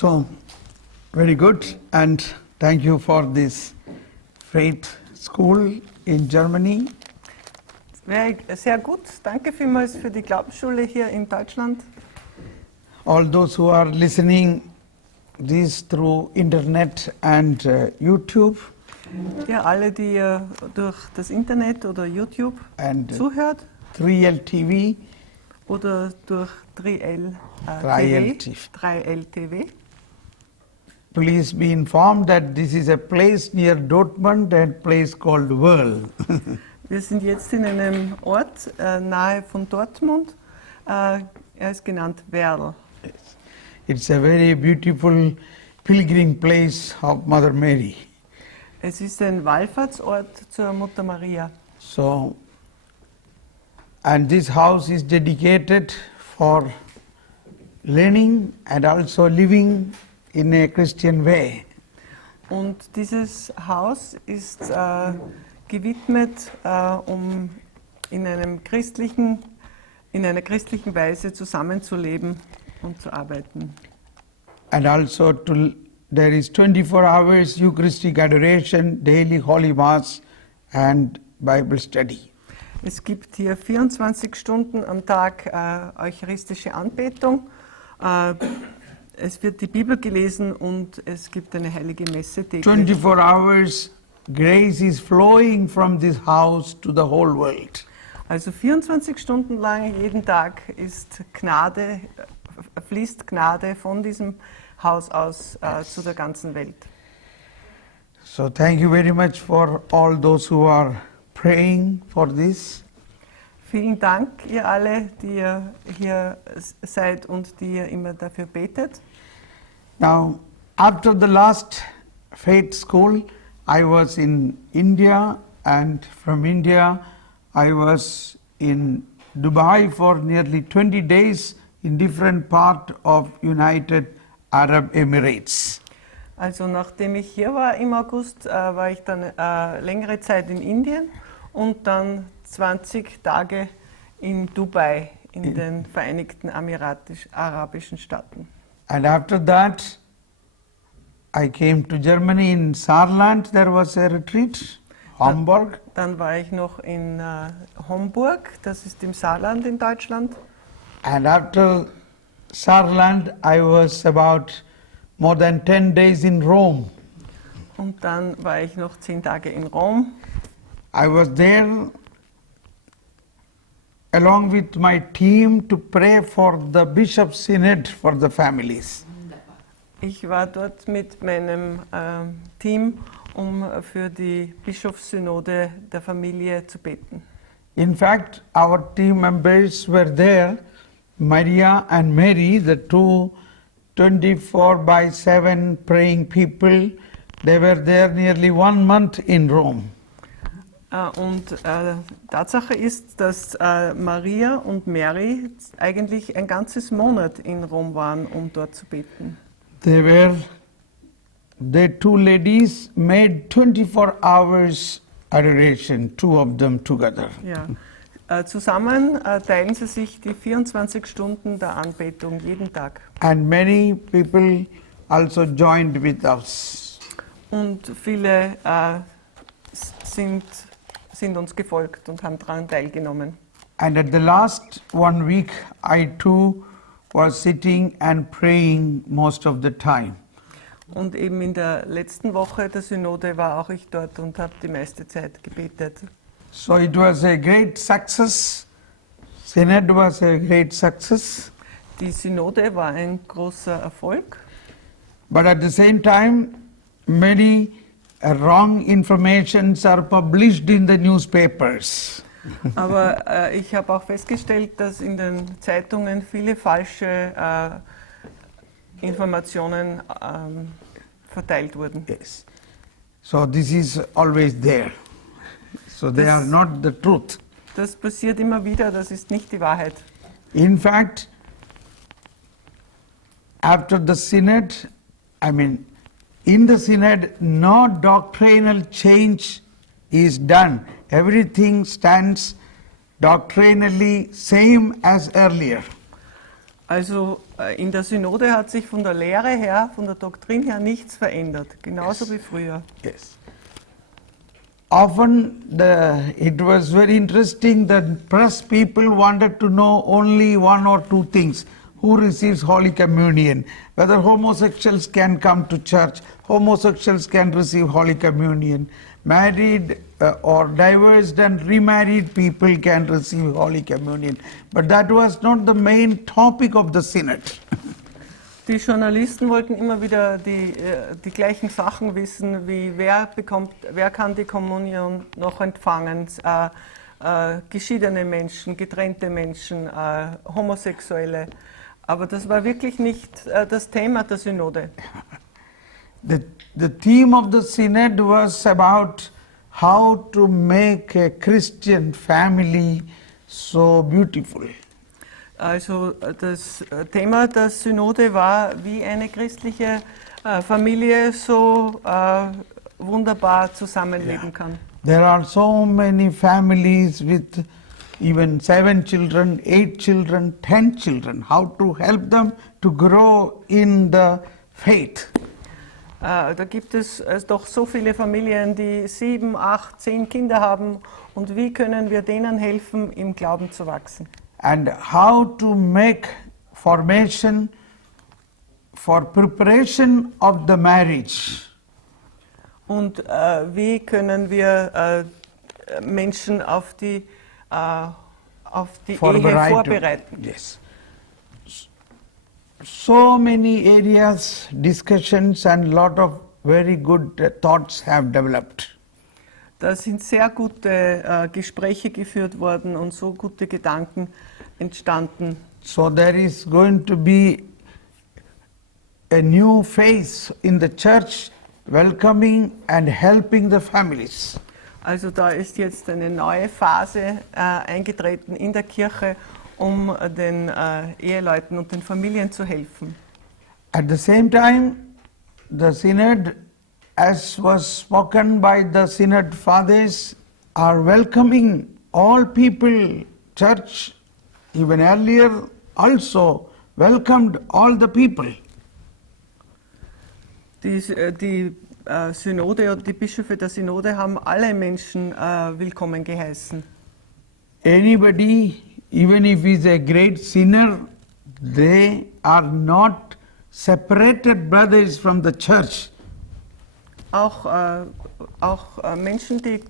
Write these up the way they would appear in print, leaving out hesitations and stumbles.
So, very good, and thank you for this faith school in Germany. Sehr gut. Danke vielmals für die Glaubensschule hier in Deutschland. All those who are listening this through internet and YouTube Ja, alle, die durch das Internet oder YouTube and zuhört 3L TV, oder durch 3L, 3L TV. Please be informed that this is a place near Dortmund, a place called Werl. Wir sind jetzt in einem Ort nahe von Dortmund. Er ist genannt Werl. It's a very beautiful pilgrim place of Mother Mary. Es ist ein Wallfahrtsort zur Mutter Maria. So, and this house is dedicated for learning and also living in a Christian way. Und dieses Haus ist gewidmet, um in einer christlichen Weise zusammenzuleben und zu arbeiten. And also there is 24 hours Eucharistic adoration, daily Holy Mass and Bible study. Es gibt hier 24 Stunden am Tag eucharistische Anbetung. Es wird die Bibel gelesen und es gibt eine heilige Messe täglich. 24 hours grace is flowing from this house to the whole world. Also 24 Stunden lang jeden Tag fließt Gnade von diesem Haus aus zu der ganzen Welt. So thank you very much for all those who are praying for this. Vielen Dank, ihr alle, die ihr hier seid und die ihr immer dafür betet. Now, after the last faith school, I was in India, and from India I was in Dubai for nearly 20 days in different part of United Arab Emirates. Also nachdem ich hier war im August, war ich dann längere Zeit in Indien und dann 20 Tage in Dubai, in den Vereinigten Arabischen Staaten. And after that, I came to Germany. In Saarland there was a retreat, Hamburg. Dann war ich noch in Homburg, das ist im Saarland in Deutschland. And after Saarland, I was about more than 10 days in Rome. Und dann war ich noch 10 Tage in Rom. I was there along with my team to pray for the Bishop's Synod for the families. Ich war dort mit meinem Team, um für die Bischofssynode der Familie zu beten. In fact, our team members were there, Maria and Mary, the two 24/7 praying people. They were there nearly 1 month in Rome. Und Tatsache ist, dass Maria und Mary eigentlich ein ganzes Monat in Rom waren, um dort zu beten. The two ladies made 24 hours adoration, two of them together. Ja. Zusammen teilen sie sich die 24 Stunden der Anbetung jeden Tag. And many people also joined with us. Und viele sind uns gefolgt und haben daran teilgenommen. And at the last 1 week, I too was sitting and praying most of the time. Und eben in der letzten Woche der Synode war auch ich dort und habe die meiste Zeit gebetet. So it was a great success. Synod was a great success. Die Synode war ein großer Erfolg. But at the same time, many wrong informations are published in the newspapers. Aber ich habe auch festgestellt, dass in den Zeitungen viele falsche Informationen verteilt wurden. Yes. So this is always there. So they are not the truth. Das passiert immer wieder, das ist nicht die Wahrheit. In fact, after the synod, in the synod, no doctrinal change is done. Everything stands doctrinally same as earlier. Also in der Synode hat sich von der Lehre her, von der Doktrin her nichts verändert, genauso wie früher. Yes. Often it was very interesting that press people wanted to know only one or two things. Who receives Holy Communion? Whether homosexuals can come to church, homosexuals can receive Holy Communion. Married or divorced and remarried people can receive Holy Communion. But that was not the main topic of the synod. Die Journalisten wollten immer wieder die gleichen Sachen wissen, wie wer kann die Kommunion noch empfangen, geschiedene Menschen, getrennte Menschen, Homosexuelle. Aber das war wirklich nicht das Thema der Synode. The theme of the synod was about how to make a Christian family so beautiful. Also das Thema der Synode war, wie eine christliche Familie so wunderbar zusammenleben kann. There are so many families with even 7 children, 8 children, 10 children. How to help them to grow in the faith. Da gibt es doch so viele Familien, die 7, 8, 10 Kinder haben. Und wie können wir denen helfen, im Glauben zu wachsen? And how to make formation for preparation of the marriage. Und wie können wir Menschen auf die Ehe vorbereiten? Yes. So many areas, discussions and lot of very good thoughts have developed. Da sind sehr gute Gespräche geführt worden und so gute Gedanken entstanden. So there is going to be a new phase in the church, welcoming and helping the families. Also da ist jetzt eine neue Phase eingetreten in der Kirche, um den Eheleuten und den Familien zu helfen. At the same time, the synod, as was spoken by the synod fathers, are welcoming all people. Church, even earlier, also welcomed all the people. Die Synode oder die Bischöfe der Synode haben alle Menschen willkommen geheißen. Anybody, even if he is a great sinner, they are not separated brothers from the church. Auch Menschen, die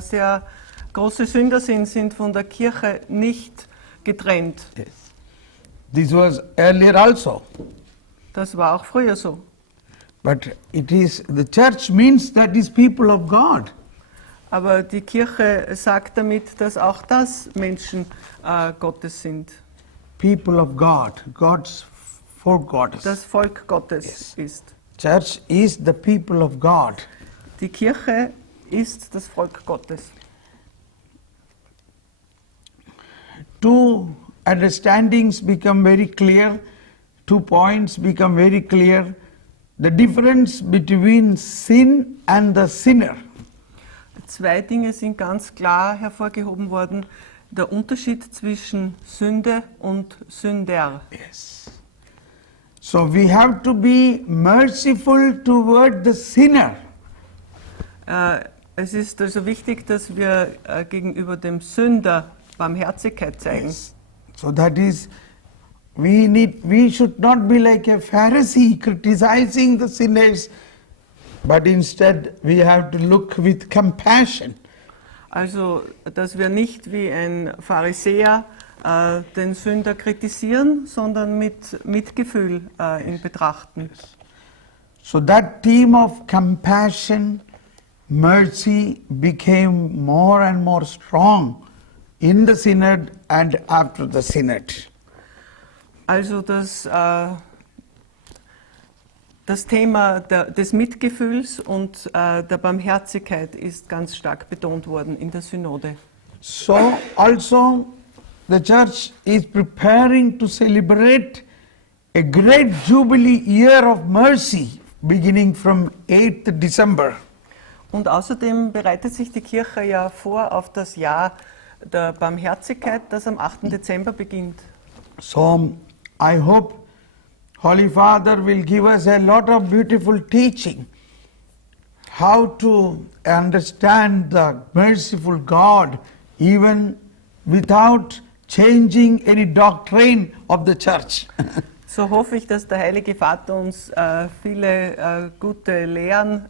sehr große Sünder sind, sind von der Kirche nicht getrennt. Yes. This was earlier also. Das war auch früher so. But it is, the church means that is people of God. Aber die Kirche sagt damit, dass auch das Menschen Gottes sind. People of God, God's folk Gottes. Das Volk Gottes ist. Church is the people of God. Die Kirche ist das Volk Gottes. Two understandings become very clear, 2 points become very clear. The difference between sin and the sinner. 2 Dinge sind ganz klar hervorgehoben worden. Der Unterschied zwischen Sünde und Sünder. Yes. So we have to be merciful toward the sinner. Es ist also wichtig, dass wir gegenüber dem Sünder Barmherzigkeit zeigen. Yes. So that is, we should not be like a Pharisee criticizing the sinners, but instead we have to look with compassion. Also, dass wir nicht wie ein Pharisäer den Sünder kritisieren, sondern mit Mitgefühl ihn betrachten. So that theme of compassion, mercy became more and more strong in the synod and after the synod. Also das Thema des Mitgefühls und der Barmherzigkeit ist ganz stark betont worden in der Synode. So also the church is preparing to celebrate a great jubilee year of mercy beginning from 8th December. Und außerdem bereitet sich die Kirche ja vor auf das Jahr der Barmherzigkeit, das am 8. Dezember beginnt. So I hope Holy Father will give us a lot of beautiful teaching how to understand the merciful God even without changing any doctrine of the church. So hoffe ich, dass der Heilige Vater uns viele gute Lehren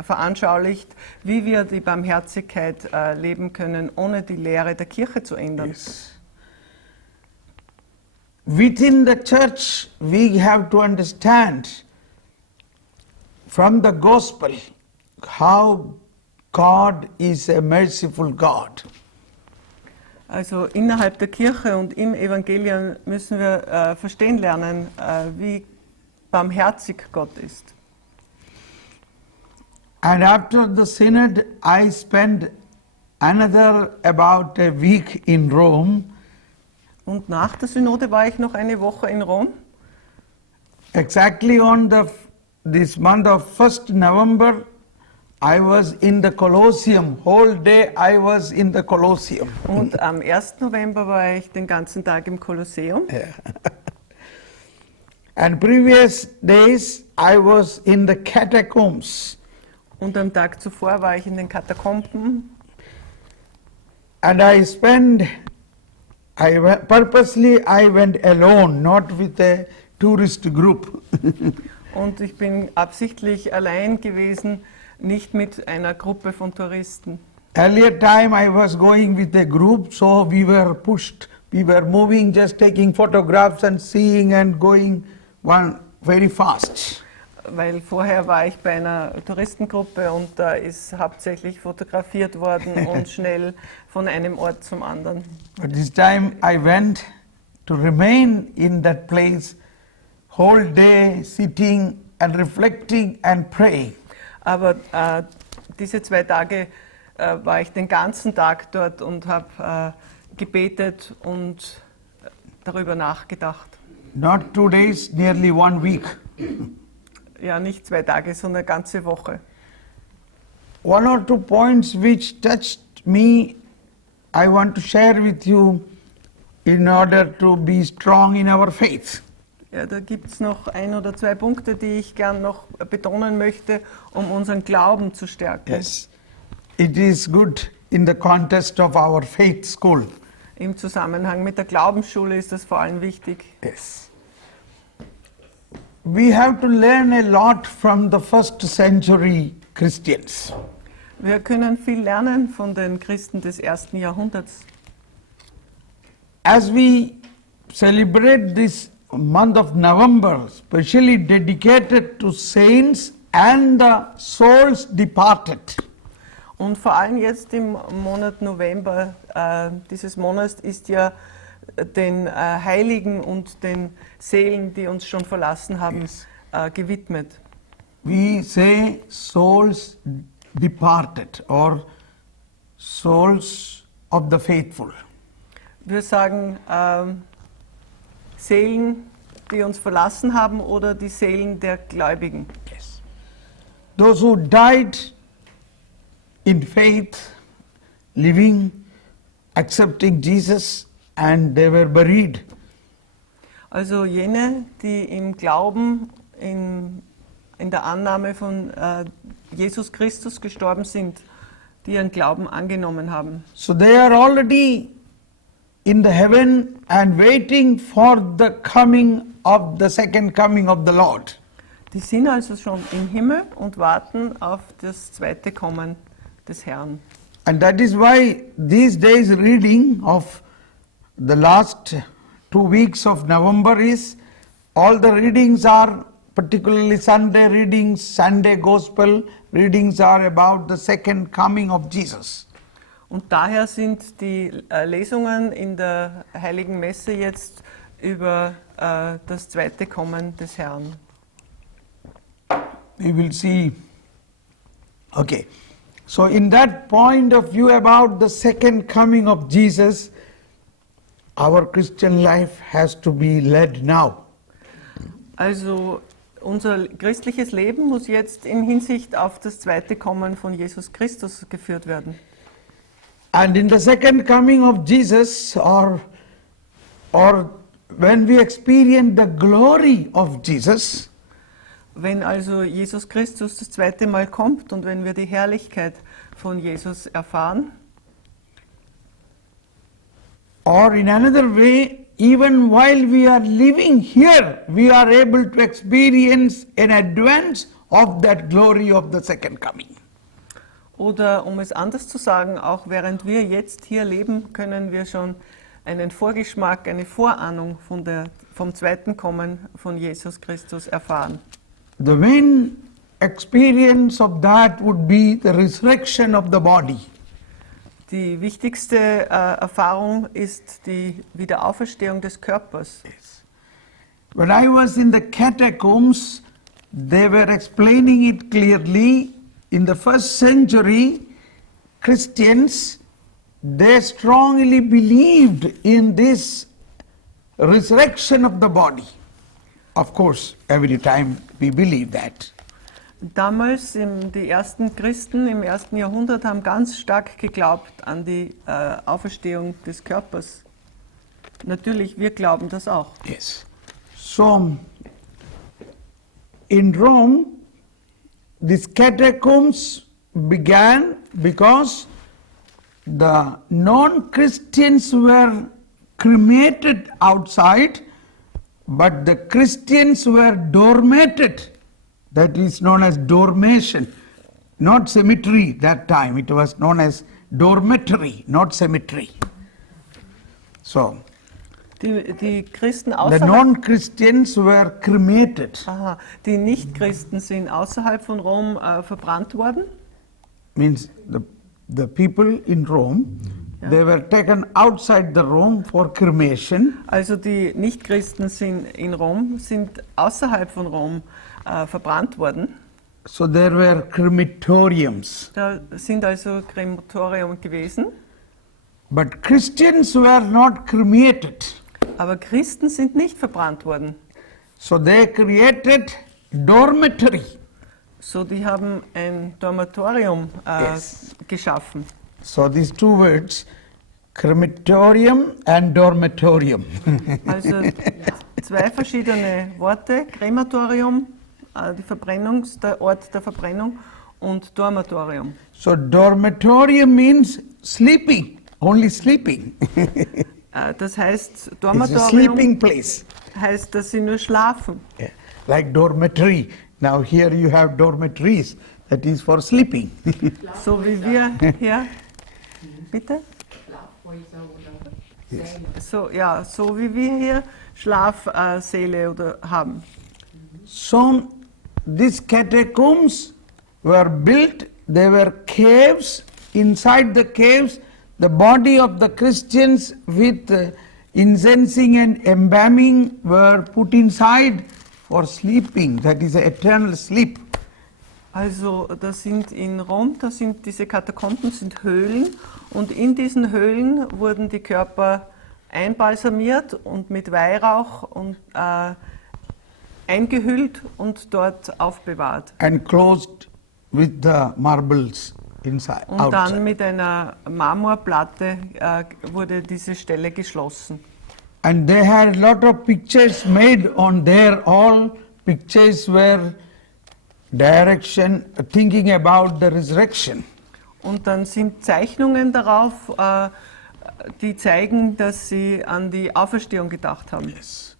veranschaulicht, wie wir die Barmherzigkeit leben können, ohne die Lehre der Kirche zu ändern. Yes. Within the church, we have to understand from the gospel how God is a merciful God. Also innerhalb der Kirche und im Evangelium müssen wir verstehen lernen, wie barmherzig Gott ist. And after the synod, I spent another about a week in Rome. Und nach der Synode war ich noch eine Woche in Rom. Exactly on this month of 1st November, I was in the Colosseum. Whole day I was in the Colosseum. Und am 1. November war ich den ganzen Tag im Kolosseum. And previous days I was in the catacombs. Und am Tag zuvor war ich in den Katakomben. And purposely I went alone, not with a tourist group. Und ich bin absichtlich allein gewesen, nicht mit einer Gruppe von Touristen. Earlier time I was going with a group, so we were pushed. We were moving, just taking photographs and seeing and going one very fast. Weil vorher war ich bei einer Touristengruppe und da ist hauptsächlich fotografiert worden und schnell von einem Ort zum anderen. But this time I went to remain in that place whole day, sitting and reflecting and praying. Aber diese 2 Tage war ich den ganzen Tag dort und habe gebetet und darüber nachgedacht. Not 2 days, nearly 1 week. Ja, nicht 2 Tage, sondern eine ganze Woche. 1 or 2 points which touched me, I want to share with you in order to be strong in our faith. Ja, da gibt es noch 1 oder 2 Punkte, die ich gern noch betonen möchte, um unseren Glauben zu stärken. Yes, it is good in the context of our faith school. Im Zusammenhang mit der Glaubensschule ist das vor allem wichtig. Yes. We have to learn a lot from the first century Christians. Wir können viel lernen von den Christen des 1. Jahrhunderts. As we celebrate this month of November, specially dedicated to saints and the souls departed. Und vor allem jetzt im Monat November dieses Monats ist ja den Heiligen und den Seelen, die uns schon verlassen haben, gewidmet. We say souls departed or souls of the faithful. Wir sagen Seelen, die uns verlassen haben oder die Seelen der Gläubigen. Yes. Those who died in faith, living, accepting Jesus, and they were buried. Also jene, die im Glauben, in der Annahme von Jesus Christus gestorben sind, die ihren Glauben angenommen haben. So they are already in the heaven and waiting for the second coming of the Lord. Die sind also schon im Himmel und warten auf das zweite Kommen des Herrn. And that is why these days reading of the last 2 weeks of November is, all the readings are, particularly Sunday readings, Sunday Gospel readings are about the second coming of Jesus. Und daher sind die Lesungen in der Heiligen Messe jetzt über das zweite Kommen des Herrn. We will see. Okay. So in that point of view about the second coming of Jesus, our Christian life has to be led now. Also unser christliches Leben muss jetzt in Hinsicht auf das zweite Kommen von Jesus Christus geführt werden. And in the second coming of Jesus, or when we experience the glory of Jesus, Wenn also Jesus Christus das zweite Mal kommt und wenn wir die Herrlichkeit von Jesus erfahren, or in another way, even while we are living here, we are able to experience an advance of that glory of the second coming. oder um es anders zu sagen, auch während wir jetzt hier leben, können wir schon einen Vorgeschmack, eine Vorahnung vom zweiten Kommen von Jesus Christus erfahren. The main experience of that would be the resurrection of the body. Die wichtigste Erfahrung ist die Wiederauferstehung des Körpers. When I was in the catacombs, they were explaining it clearly. In the first century, Christians, they strongly believed in this resurrection of the body. Of course, every time we believe that. Damals, die ersten Christen im ersten Jahrhundert haben ganz stark geglaubt an die Auferstehung des Körpers. Natürlich, wir glauben das auch. Yes. So, in Rome, these catacombs began because the non-Christians were cremated outside, but the Christians were dormited. That is known as dormation, not cemetery that time. It was known as dormitory, not cemetery. So, Die Christen the außerhalb, non-Christians were cremated. die Nicht-Christen sind außerhalb von Rom verbrannt worden. Means the people in Rome, they were taken outside the Rome for cremation. Also die Nicht-Christen sind in Rom, sind außerhalb von Rom verbrannt worden. So there were crematoriums. Da sind also Krematorium gewesen. But Christians were not cremated. Aber Christen sind nicht verbrannt worden. So they created dormitory. So, die haben ein Dormitorium Yes. geschaffen. So these two words, crematorium and dormitorium. Also zwei verschiedene Worte, Krematorium, der Ort der Verbrennung, und Dormitorium. So dormitorium means sleeping, only sleeping. Das heißt, It's a Dormitorium sleeping place. heißt, dass sie nur schlafen. Yeah. Like dormitory. Now here you have dormitories. That is for sleeping. So wie wir hier, bitte? So, ja, so wie wir hier Schlafsäle oder haben. So these catacombs were built, they were caves. Inside the caves, the body of the Christians with incensing and embalming were put inside for sleeping. That is eternal sleep. Also das sind in Rom, da sind diese Katakomben, sind Höhlen, und in diesen Höhlen wurden die Körper einbalsamiert und mit Weihrauch und eingehüllt und dort aufbewahrt. And closed with the marbles inside. Und outside. dann mit einer Marmorplatte wurde diese Stelle geschlossen. And they had a lot of pictures made on there. All pictures were direction, thinking about the resurrection. Und dann sind Zeichnungen darauf, die zeigen, dass sie an die Auferstehung gedacht haben. Yes.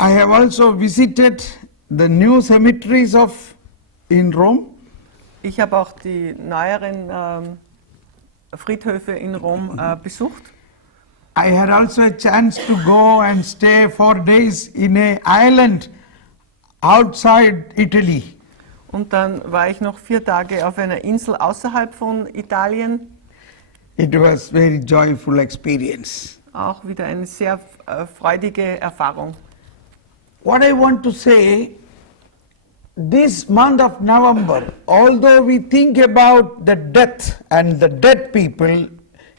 I have also visited the new cemeteries in Rome. Ich habe auch die neueren Friedhöfe in Rom besucht. I had also a chance to go and stay 4 days in an island outside Italy. Und dann war ich noch 4 Tage auf einer Insel außerhalb von Italien. It was very joyful experience. Auch wieder eine sehr freudige Erfahrung. What I want to say, this month of November, although we think about the death and the dead people,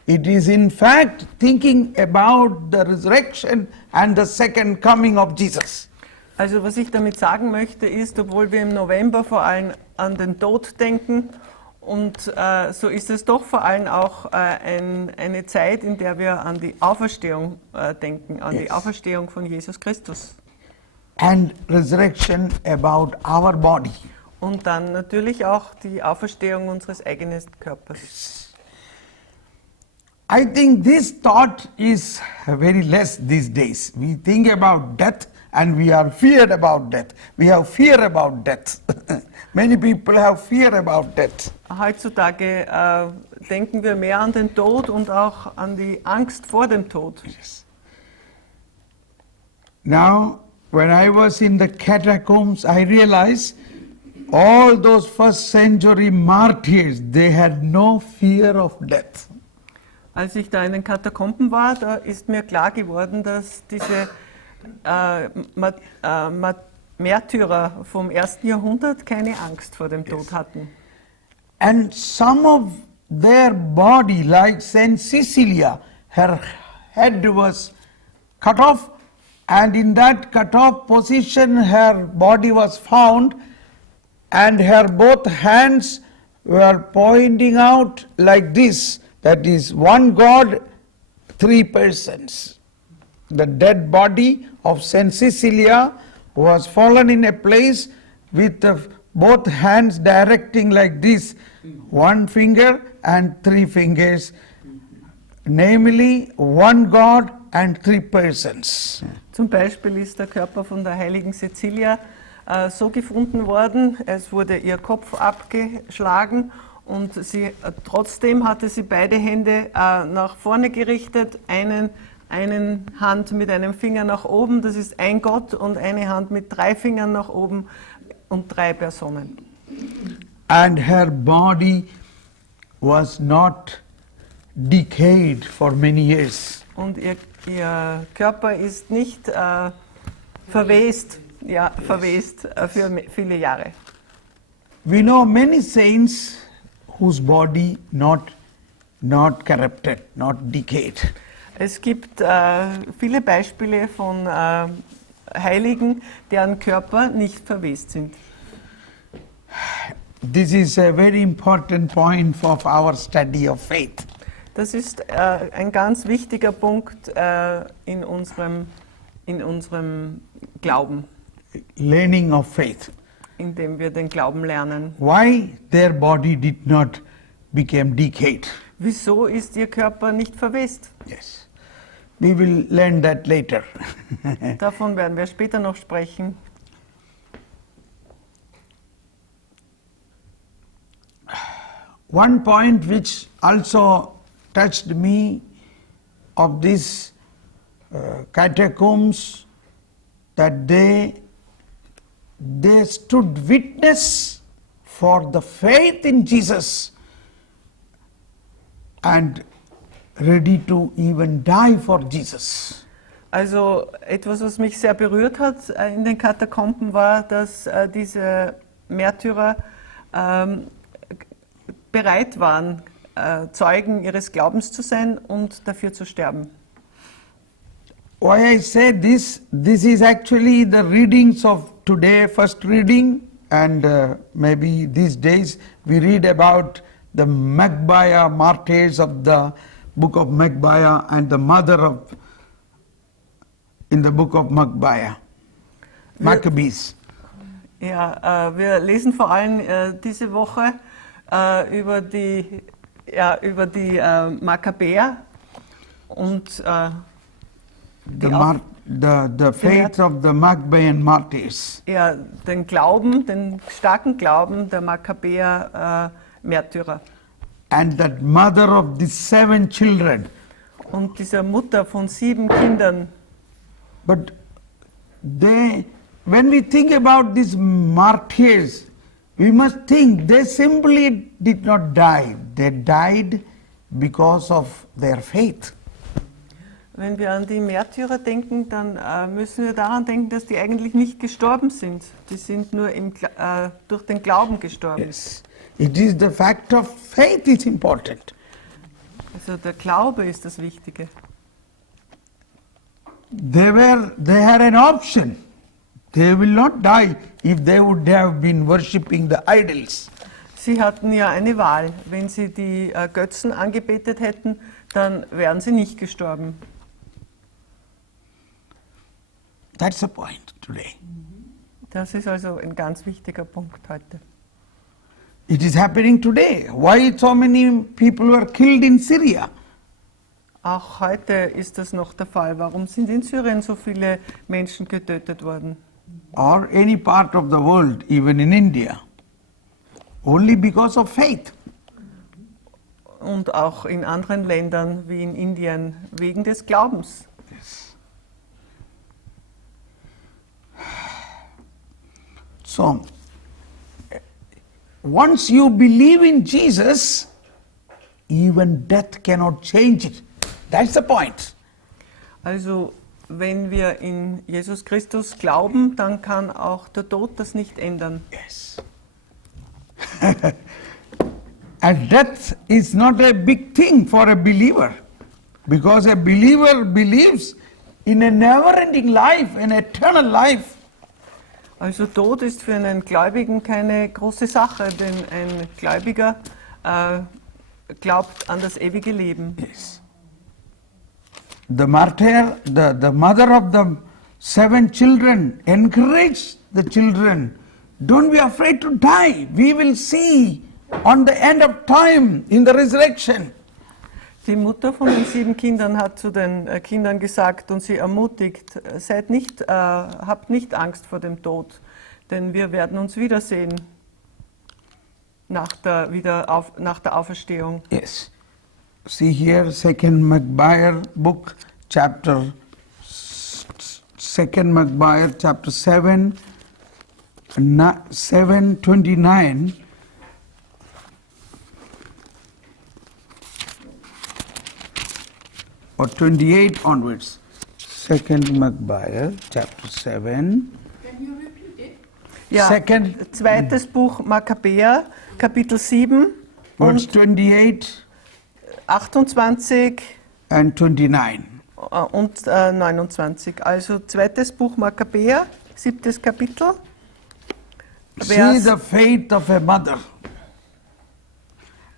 it is in fact thinking about the resurrection and the second coming of Jesus. Also was ich damit sagen möchte ist, obwohl wir im November vor allem an den Tod denken Und so ist es doch vor allem auch eine Zeit, in der wir an die Auferstehung denken, an die Yes. Auferstehung von Jesus Christus. And resurrection about our body. Und dann natürlich auch die Auferstehung unseres eigenen Körpers. I think this thought is very less these days. We think about death and we are feared about death. We have fear about death. Many people have fear about death. Heutzutage denken wir mehr an den Tod und auch an die Angst vor dem Tod. Yes. Now, when I was in the catacombs, I realized all those first century martyrs, they had no fear of death. Als ich da in den Katakomben war, da ist mir klar geworden, dass diese Märtyrer vom 1. Jahrhundert keine Angst vor dem Tod hatten. And some of their body, like Saint Cecilia, her head was cut off, and in that cut off position her body was found, and her both hands were pointing out like this. That is one God, three persons. The dead body of Saint Cecilia was fallen in a place with both hands directing like this, one finger and three fingers, namely one God and three persons. Zum Beispiel ist der Körper von der heiligen Cecilia so gefunden worden, es wurde ihr Kopf abgeschlagen und trotzdem hatte sie beide Hände nach vorne gerichtet, eine Hand mit einem Finger nach oben, das ist ein Gott, und eine Hand mit 3 Fingern nach oben und 3 Personen. And her body was not decayed for many years. Und ihr Körper ist nicht verwest für viele Jahre. We know many saints whose body not corrupted, not decayed. Es gibt viele Beispiele von Heiligen, deren Körper nicht verwest sind. This is a very important point of our study of faith. Das ist ein ganz wichtiger Punkt in unserem Glauben, Learning of faith. in dem wir den Glauben lernen. Why their body did not become decayed? Wieso ist ihr Körper nicht verwest? Yes. We will learn that later. Davon werden wir später noch sprechen. One point which also touched me of these catacombs, that they stood witness for the faith in Jesus and ready to even die for Jesus. Also etwas, was mich sehr berührt hat in den Katakomben, war, dass diese Märtyrer bereit waren, Zeugen ihres Glaubens zu sein und dafür zu sterben. Why I say this is actually the readings of today, first reading, and maybe these days we read about the Maccabean martyrs of the book of Maccabean and the mother in the book of Maccabees. Ja, wir lesen vor allem diese Woche über die Makkabäer und The faith of the Maccabean martyrs. ja, den starken Glauben der Makkabäer Märtyrer. And that mother of the 7 children. Und dieser Mutter von 7 Kindern. But when we think about these martyrs, we must think they simply did not die. They died because of their faith. Wenn wir an die Märtyrer denken, dann müssen wir daran denken, dass die eigentlich nicht gestorben sind. Die sind nur durch den Glauben gestorben. Yes. It is the fact of faith is important. Also der Glaube ist das Wichtige. They had an option. They will not die if they would have been worshipping the idols. Sie hatten ja eine Wahl. Wenn sie die Götzen angebetet hätten, dann wären sie nicht gestorben. That's the point today. Das ist also ein ganz wichtiger Punkt heute. It is happening today. Why so many people were killed in Syria? Auch heute ist das noch der Fall. Warum sind in Syrien so viele Menschen getötet worden? Or any part of the world, even in India? Only because of faith. Und auch in anderen Ländern wie in Indien wegen des Glaubens. Yes. So, once you believe in Jesus, even death cannot change it. That's the point. Also wenn wir in Jesus Christus glauben, dann kann auch der Tod das nicht ändern. Yes. And death is not a big thing for a believer, because a believer believes in a never-ending life, an eternal life. Also Tod ist für einen Gläubigen keine große Sache, denn ein Gläubiger glaubt an das ewige Leben. Yes. The martyr, the mother of the 7 children, encouraged the children, don't be afraid to die. We will see on the end of time in the resurrection. Die Mutter von den 7 Kindern hat zu den Kindern gesagt und sie ermutigt, habt nicht Angst vor dem Tod, denn wir werden uns wiedersehen nach der Auferstehung. Yes. See here, 2 Maccabees book, chapter 2 Maccabees, chapter 7, 7:29. Or 28 onwards. 2 Maccabees, chapter 7. Can you repeat it? Ja, Second- zweites Buch Makkabäer, Kapitel 7 Verse und 28 28 and 29. und 29. Also zweites Buch Makkabäer, 7. Kapitel. See the faith of a mother.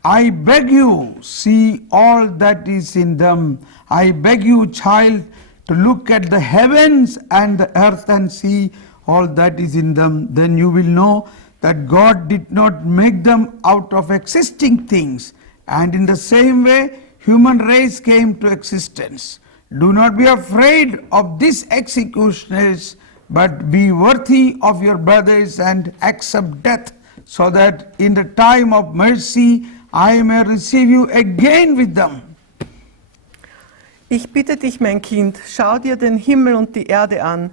I beg you, see all that is in them. I beg you, child, to look at the heavens and the earth and see all that is in them. Then you will know that God did not make them out of existing things. And in the same way, human race came to existence. Do not be afraid of these executioners, but be worthy of your brothers and accept death, so that in the time of mercy I may receive you again with them. Ich bitte dich, mein Kind, schau dir den Himmel und die Erde an.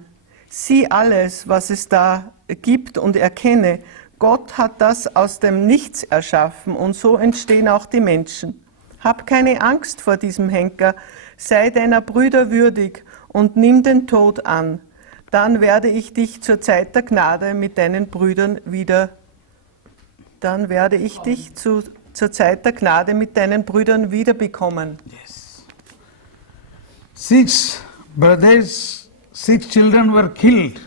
Sieh alles, was es da gibt und erkenne, Gott hat das aus dem Nichts erschaffen und so entstehen auch die Menschen. Hab keine Angst vor diesem Henker, sei deiner Brüder würdig und nimm den Tod an. Dann werde ich dich zur Zeit der Gnade mit deinen Brüdern wieder bekommen. Yes. 6 brothers, 6 children were killed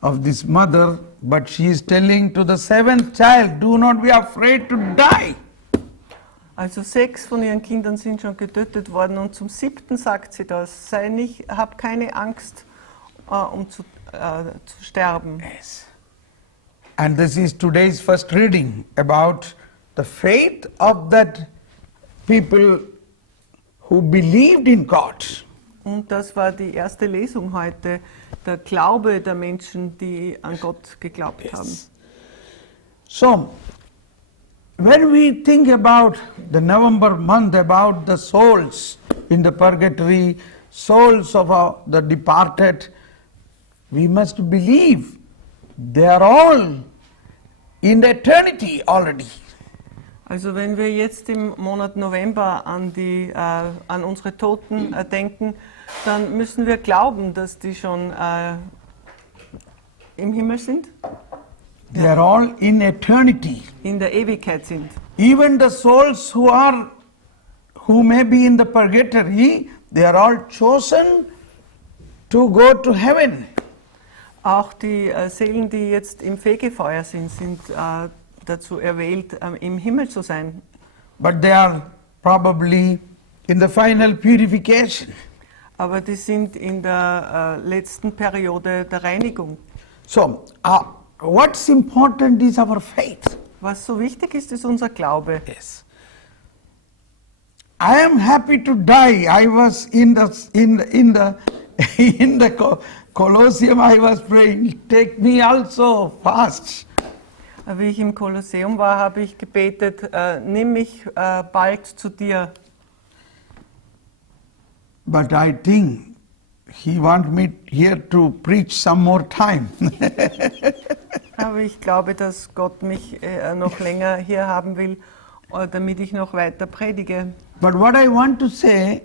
of this mother, but she is telling to the 7th child, do not be afraid to die. Also 6 von ihren Kindern sind schon getötet worden und zum 7. sagt sie das, hab keine Angst, zu sterben. Yes. And this is today's first reading about the faith of that people who believed in God. Und das war die erste Lesung heute, der Glaube der Menschen, die an Gott geglaubt haben. So, when we think about the November month, about the souls in the purgatory, souls of the departed, we must believe they are all in eternity already. Also wenn wir jetzt im Monat November an unsere Toten denken, dann müssen wir glauben, dass die schon im Himmel sind, They are all in eternity. in der Ewigkeit sind. Even the souls who may be in the purgatory, they are all chosen to go to heaven. Auch die Seelen, die jetzt im Fegefeuer sind dazu erwählt, im Himmel zu sein. but they are probably in the final purification. Aber die sind in der letzten Periode der Reinigung. So, what's important is our faith. Was so wichtig ist, ist unser Glaube. Yes. I am happy to die. I was in the Colosseum. I was praying, take me also fast. Wie ich im Kolosseum war, habe ich gebetet, nimm mich bald zu dir. But I think he wants me here to preach some more time. Aber ich glaube, dass Gott mich noch länger hier haben will, damit ich noch weiter predige. But what I want to say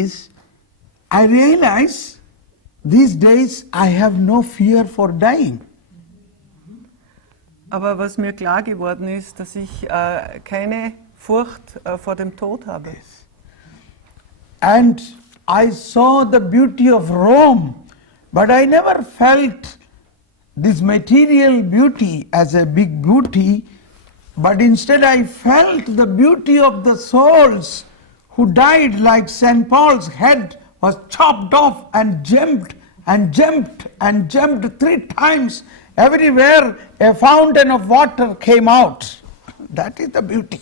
is, I realize these days I have no fear for dying. Aber was mir klar geworden ist, dass ich keine Furcht vor dem Tod habe. And I saw the beauty of Rome, but I never felt this material beauty as a big beauty, but instead I felt the beauty of the souls who died, like St. Paul's head was chopped off and jumped and jumped and jumped 3 times. Everywhere a fountain of water came out. That is the beauty.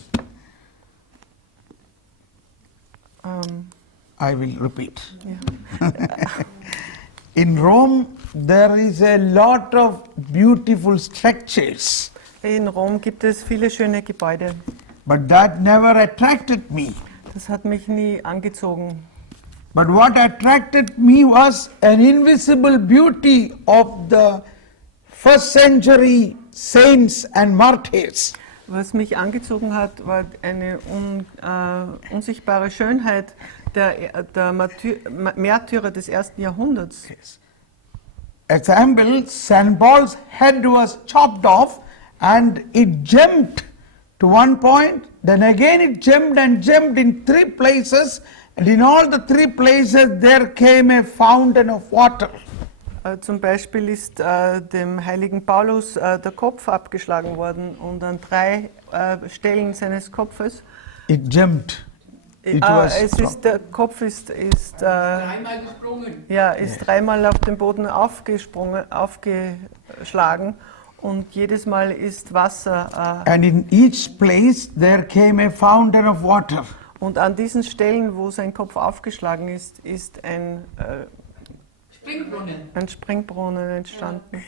I will repeat. Ja. In Rome, there is a lot of beautiful structures, In Rom gibt es viele schöne Gebäude. but that never attracted me. Das hat mich nie angezogen. But what attracted me was an invisible beauty of the first century saints and martyrs. Was mich angezogen hat, war eine unsichtbare Schönheit der Märtyrer des 1. Jahrhunderts. Example, St. Paul's head was chopped off and it jumped to one point, then again it jumped and jumped in 3 places, and in all the 3 places there came a fountain of water. Zum Beispiel ist dem heiligen Paulus der Kopf abgeschlagen worden und an 3 Stellen seines Kopfes. It jumped. It was Der Kopf ist Dreimal gesprungen. ja, ist 3-mal auf den Boden aufgeschlagen und jedes Mal ist Wasser. And in each place there came a fountain of water. Und an diesen Stellen, wo sein Kopf aufgeschlagen ist, ist ein Springbrunnen entstanden.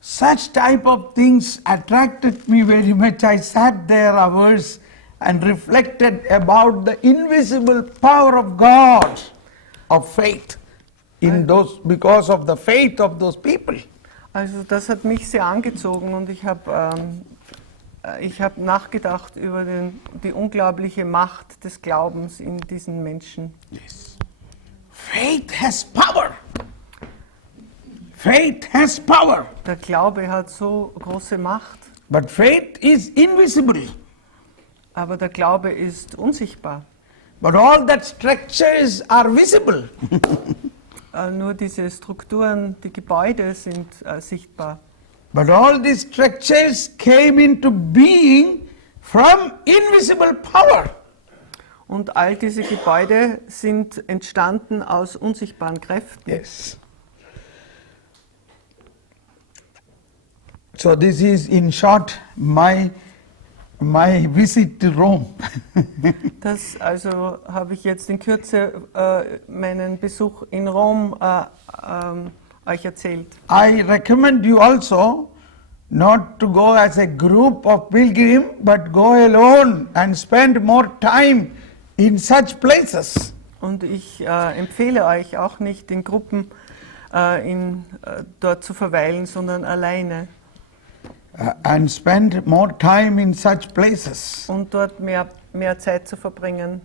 Such type of things attracted me very much. I sat there hours and reflected about the invisible power of God, of faith, in those, because of the faith of those people. Also das hat mich sehr angezogen und ich habe nachgedacht über die unglaubliche Macht des Glaubens in diesen Menschen. Yes. Faith has power. Faith has power. Der Glaube hat so große Macht, But faith is invisible. aber der Glaube ist unsichtbar. But all that structures are visible. Nur diese Strukturen, die Gebäude sind sichtbar. But all these structures came into being from invisible power. Und all diese Gebäude sind entstanden aus unsichtbaren Kräften. Yes. So this is in short my visit to Rome. Das also habe ich jetzt in Kürze meinen Besuch in Rom euch erzählt. I recommend you also not to go as a group of pilgrim, but go alone and spend more time in such places. Und ich empfehle euch auch nicht in Gruppen dort zu verweilen, sondern alleine. And spend more time in such places. Und dort mehr Zeit zu verbringen.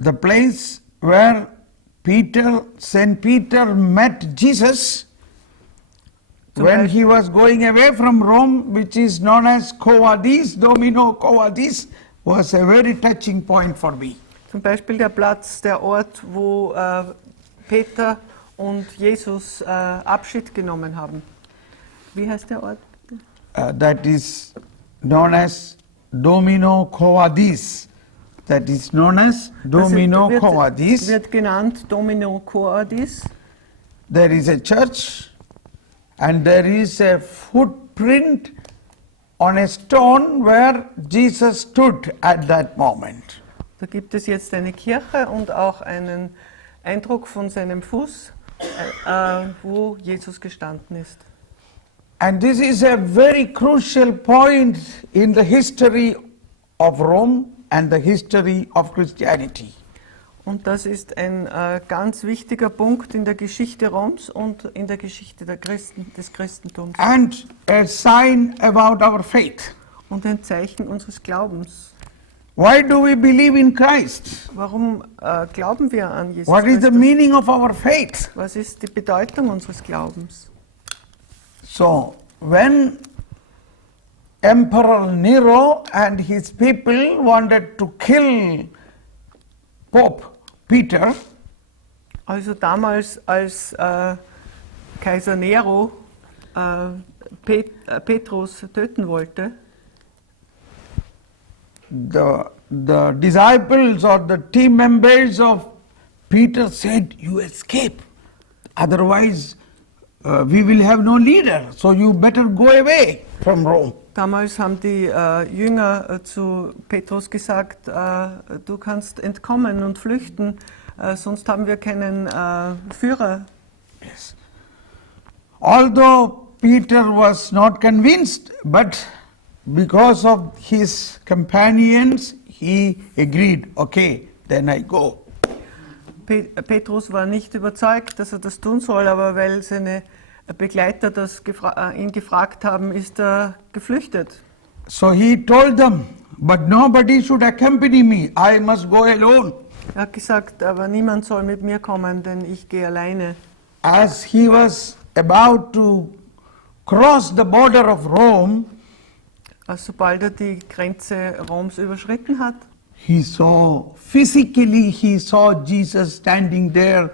The place where St. Peter met Jesus when he was going away from Rome, which is known as Quo Vadis, Domino Quo Vadis, was a very touching point for me. Zum Beispiel der Ort, wo Peter und Jesus Abschied genommen haben. Wie heißt der Ort? That is known as Domino Coadis. That is known as Domino Coadis. Wird genannt Domino Coadis. There is a church and there is a footprint on a stone where Jesus stood at that moment. Da gibt es jetzt eine Kirche und auch einen Eindruck von seinem Fuß, wo Jesus gestanden ist. And this is a very crucial point in the history of Rome and the history of Christianity. Und das ist ein ganz wichtiger Punkt in der Geschichte Roms und in der Geschichte des Christentums. And a sign about our faith. Und ein Zeichen unseres Glaubens. Why do we believe in Christ? Warum glauben wir an Jesus What is the Christus? meaning of our faith? Was ist die Bedeutung unseres Glaubens? So, when Emperor Nero and his people wanted to kill Pope Peter, Also damals, als Kaiser Nero Petrus töten wollte, the disciples or the team members of Peter said, "You escape, otherwise we will have no leader, so you better go away from Rome." damals haben die Jünger zu Petrus gesagt, du kannst entkommen und flüchten, sonst haben wir keinen Führer. Yes. Although Peter was not convinced, but because of his companions, he agreed, okay, then I go. Petrus war nicht überzeugt, dass er das tun soll, aber weil seine Begleiter ihn gefragt haben, ist er geflüchtet. So he told them, but nobody should accompany me, I must go alone. Er hat gesagt, aber niemand soll mit mir kommen, denn ich gehe alleine. As he was about to cross the border of Rome, Sobald er die Grenze Roms überschritten hat, he saw Jesus standing there